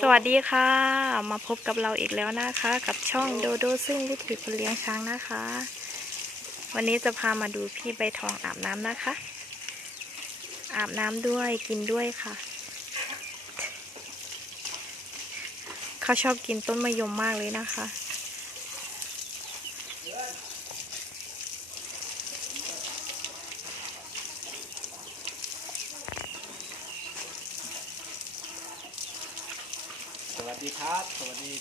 สวัสดีค่ะ มาพบกับเราอีกแล้วนะคะ กับช่องโดโดซึ่งวิถีคนเลี้ยงช้างนะคะ วันนี้จะพามาดูพี่ใบทองอาบน้ำนะคะ อาบน้ำด้วยกินด้วยค่ะ เขาชอบกินต้นมะยมมากเลยนะคะ สวัส ดีครับ สวัสดี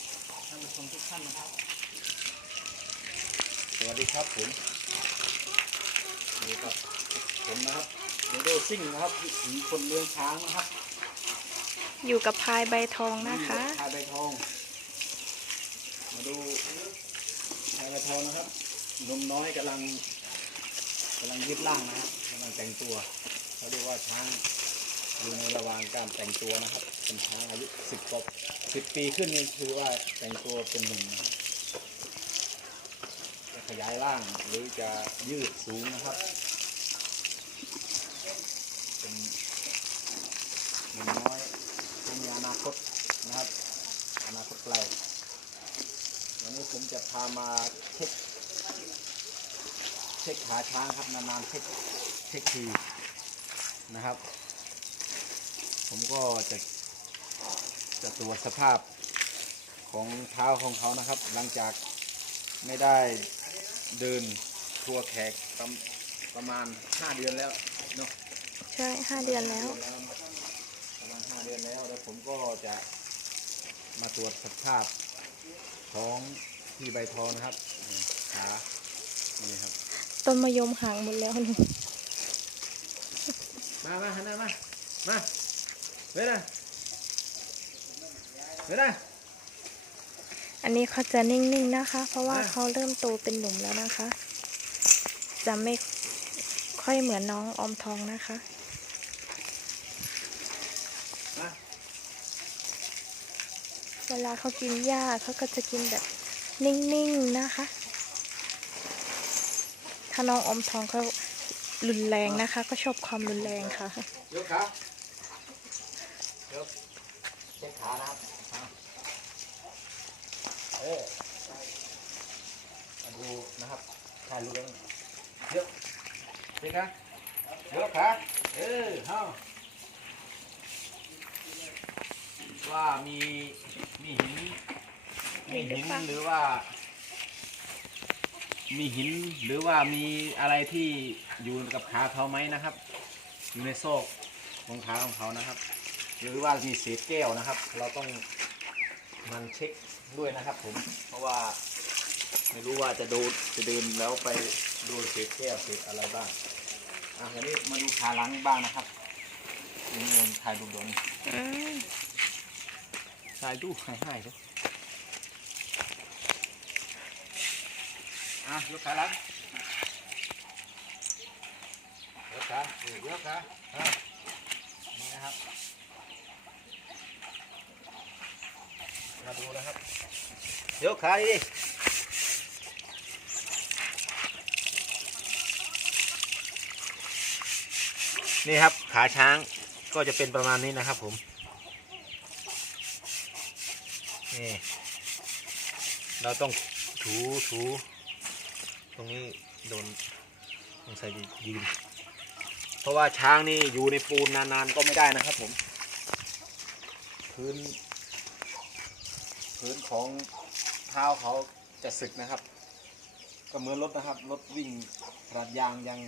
ท่านผู้ชมทุกท่านนะครับ สวัสดีครับผมนี่ครับผมนะครับโดโดซิ่งนะครับวิถีคนเลี้ยงช้างนะครับอยู่กับพายใบทองนะคะชายใบทอง มาดูชายใบทองนะครับนมน้อยกำลังกำลังยืดร่างนะครับกำลังแต่งตัวเขาเรียกว่าช้างอยู่ในระหว่างการแต่งตัวนะครับ เป็นช้างอายุสิบกว่าสิบปีขึ้นนี่คือว่าแต่งตัวเป็นหนุ่มจะขยายร่างหรือจะยืดสูงนะครับ เป็นหนุ่มน้อยที่มีอนาคตนะครับ อนาคตไกลวันนี้ผมจะพามาเช็คเช็คขาช้างครับนานๆเช็คเช็คทีนะครับ ผมก็จะ จะตรวจสภาพของเท้าของเขานะครับ หลังจากไม่ได้เดินทัวร์แขกประประมาณ 5 เดือนแล้วเนาะใช่ห้าเดือนแล้ว ประมาณ 5 เดือนแล้วแล้วผมก็จะมาตรวจสภาพของที่ใบทองนะครับนี่ขานี่ครับต้นมะยมห่างหมดแล้วนี่มามาหันหน้ามา มาเว้ยนะเว้ยนะอันนี้เขาจะนิ่งๆนะคะ เพราะว่าอะเขาเริ่มโตเป็นหนุ่มแล้วนะคะ จะไม่ค่อยเหมือนน้องออมทองนะคะมาเวลาเขากินหญ้าเขาก็จะกินแบบนิ่งๆนะคะ ถ้าน้องอมทองเขารุนแรงนะคะ ก็ชอบความรุนแรงค่ะยกขา ยกเช็คขานะครับอะ เออมาดูนะครับถ่ายรูปแล้วเยอะเช็คขายกขาเออเฮ้าว่ามีมีหินมีหินหรือว่า มีหินหรือว่ามีอะไรที่อยู่กับขาเขาไหมนะครับ อยู่ในโซ่ของขาของเขานะครับ หรือว่ามีเศษแก้วนะครับ เราต้องมันเช็ค ด้วยนะครับผม เพราะว่า ไม่รู้ว่าจะโดนจะเดินแล้วไปโดนเศษแก้วเศษอะไรบ้าง อะทีนี้มาดูขาหลังบ้างนะครับนี่เงินถ่ายรูปโดนอืมถ่ายรูปให้ให้เลยอะยกขาหลังยกขาเออยกขาอะนี่นะครับ มาดูนะครับยกขาดินี่ครับขาช้างก็จะเป็นประมาณนี้นะครับผม นี่ เราต้องถูถูตรงนี้โดนสงสัยจะยืน เพราะว่าช้างนี่อยู่ในปูนนานๆก็ไม่ได้นะครับผม พื้น พื้นของเท้าเขาจะสึกนะครับ ก็เหมือนรถนะครับรถวิ่งขนาดยางยัง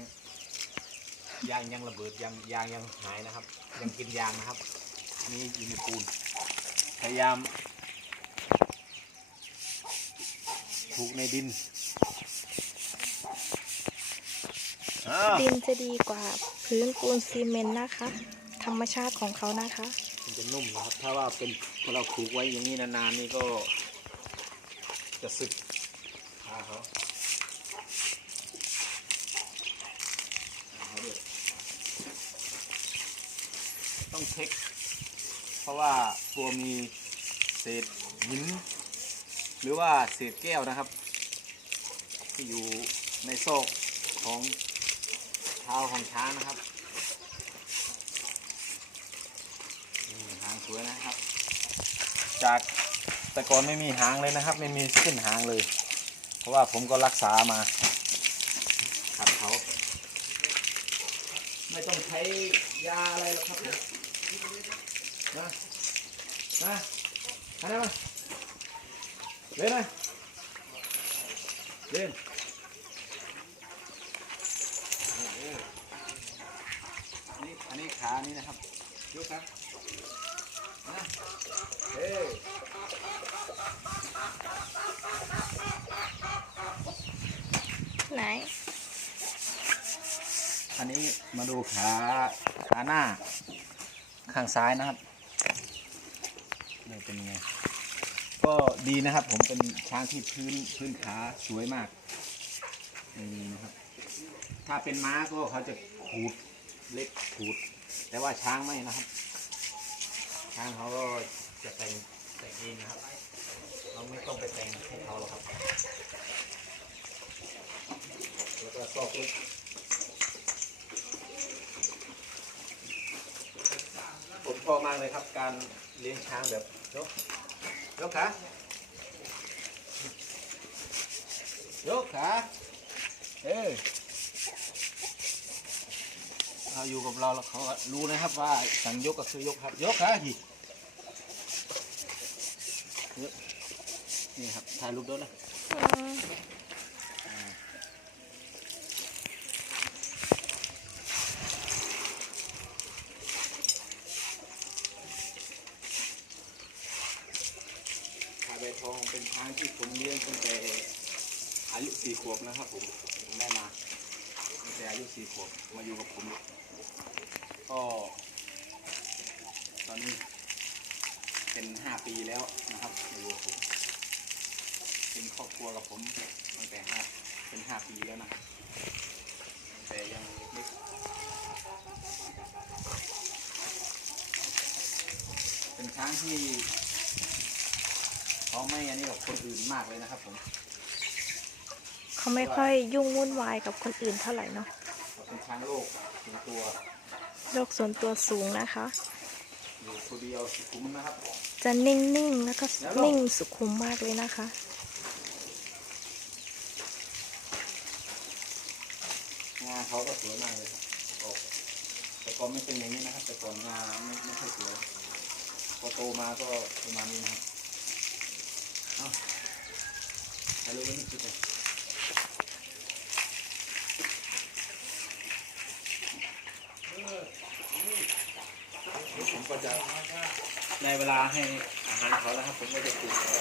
ยางยังระเบิดยังยางยังหายนะครับ ยังกินยางนะครับอันนี่อยู่ในปูนพยายามถูกในดินอ้าวดินจะดีกว่าพื้นปูนซีเมนต์นะคะ ธรรมชาติของเขานะคะ มันจะนุ่มนะครับ ถ้าว่าเป็น พอเราถูกไว้อย่างนี้นานๆนี่ก็จะสึกขาเขาต้องเช็ค เพราะว่ากลัวมีเศษหิน หรือว่าเศษแก้วนะครับ ที่อยู่ในซอกของเท้าของช้างนะครับหางสวยนะครับ จากแต่ก่อนไม่มีหางเลยนะครับ ไม่มีขึ้นหางเลย เพราะว่าผมก็รักษามาขัดเขา ไม่ต้องใช้ยาอะไรหรอกครับผมมามาอันนั้นมาเล่นเลยเล่นอันนี้อันนี้ขานี่นะครับยกครับ เฮ้ยไหน อันนี้มาดูขาขาหน้า ข้างซ้ายนะครับนี่เป็นไง ก็ดีนะครับผมเป็นช้างที่พื้นพื้นขาสวยมากนี่นะครับ ถ้าเป็นม้าก็เขาจะขูดเล็กขูด แต่ว่าช้างไม่นะครับ ช้างเขาก็จะแต่งแต่งเองนะครับ เราไม่ต้องไปแต่งให้เขาหรอกครับ แล้วก็ซอกล็กผมชอบมากเลยครับ การเลี้ยงช้างแบบยกยกขายกขาเออ เขาอยู่กับเราแล้วเขาก็รู้นะครับว่าสั่งยกก็คือยกครับ ยกขาทียกนี่ครับถ่ายรูปด้วยนะอืมชาใบทองเป็นช้างที่ผมเลี้ยงตั้งแต่อายุสี่ขวบนะครับผมผมได้มาตั้งแต่อายุสี่ขวบมาอยู่กับผม ก็ตอนนี้เป็นห้าปีแล้วนะครับมาอยู่กับผมเป็นครอบครัวกับผมตั้งแต่ห้าเป็นห้าปีแล้วนะครับแต่ยังเล็กเป็นช้างที่เขาไม่อันนี้กับคนอื่นมากเลยนะครับผม เขาไม่ค่อยยุ่งวุ่นวายกับคนอื่นเท่าไหร่เนาะ เขาเป็นช้างโลกถึงตัวโลกส่วนตัวสูงนะคะ อยู่คนเดียวสุขุมนะครับจะนิ่งๆ แล้วก็นิ่งสุขุมมากเลยนะคะ งาเขาก็สวยมากเลยครับออกแต่ก่อนไม่เป็นอย่างนี้นะครับ แต่ก่อนงาไม่ไม่ค่อยสวยพอโตมาก็ประมาณนี้นะครับเอาถ่ายรูปไว้นิดนึงเดี๋ยวผมก็จะ ในเวลาให้อาหารเขาแล้วครับ ผมก็จะปลูกเขา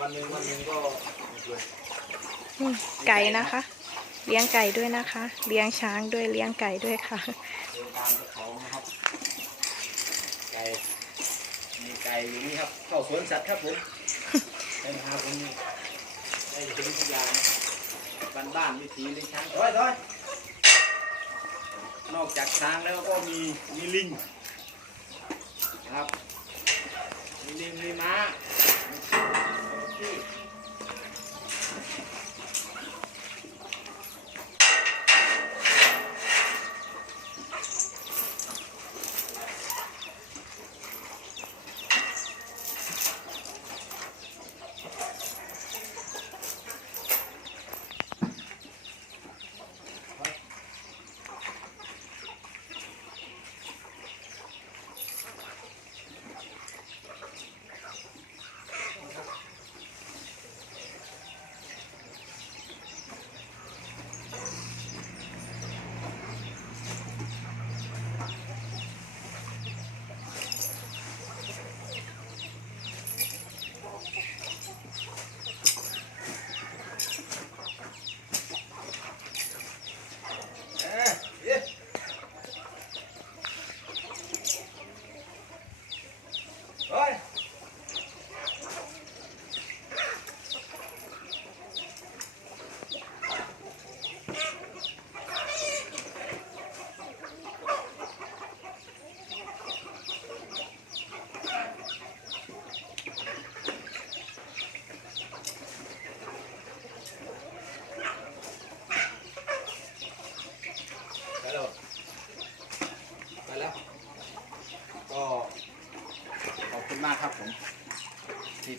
วันหนึ่งวันหนึ่งก็ไม่เกินอืมไก่นะคะ เลี้ยงไก่ด้วยนะคะ เลี้ยงช้างด้วยเลี้ยงไก่ด้วยค่ะ เดินตามเจ้าของนะครับ ไก่มีไก่อยู่นี่ครับ เข้าสวนสัตว์ครับผมได้มาหาผมนี่ได้อยู่ที่พัทยานะครับบ้านบ้านๆวิถีเลี้ยงช้างถอยถอย นอกจากช้างแล้วก็มีมีลิงนะครับ มีลิงมีม้ามี น ที่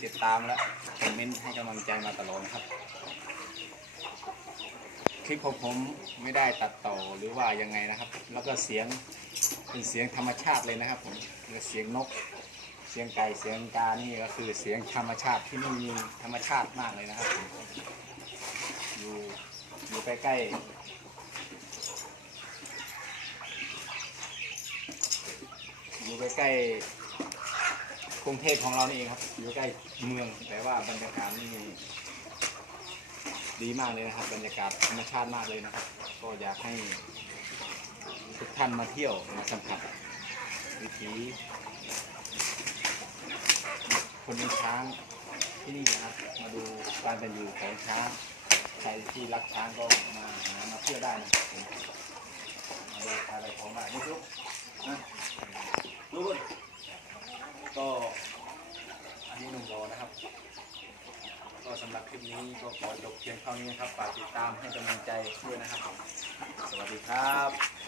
ติดตามและคอมเมนต์ให้กำลังใจมาตลอดนะครับ คลิปของผมไม่ได้ตัดต่อหรือว่ายังไงนะครับ แล้วก็เสียงเป็นเสียงธรรมชาติเลยนะครับผมเสียงนก เสียงไก่เสียงกานี่ก็คือเสียงธรรมชาติที่นี่มีธรรมชาติมากเลยนะครับผมอยู่อยู่ใกล้ๆอยู่ใกล้ๆ กรุงเทพของเรานี่เองครับ อยู่ใกล้เมืองแต่ว่าบรรยากาศนี่ดีมากเลยนะครับ บรรยากาศธรรมชาติมากเลยนะครับ ก็อยากให้ทุกท่านมาเที่ยวมาสัมผัสวิถีคนเลี้ยงช้างที่นี่นะครับ มาดูการเป็นอยู่ของช้างใครที่รักช้างก็มาหามาเที่ยวได้นะครับมาดูอะไรของได้นี่ทุกนะดูบน ก็อันนี้หนุ่มรอนะครับ ก็สำหรับคลิปนี้ก็ขอจบเพียงเท่านี้นะครับฝากติดตามให้กำลังใจด้วยนะครับ สวัสดีครับ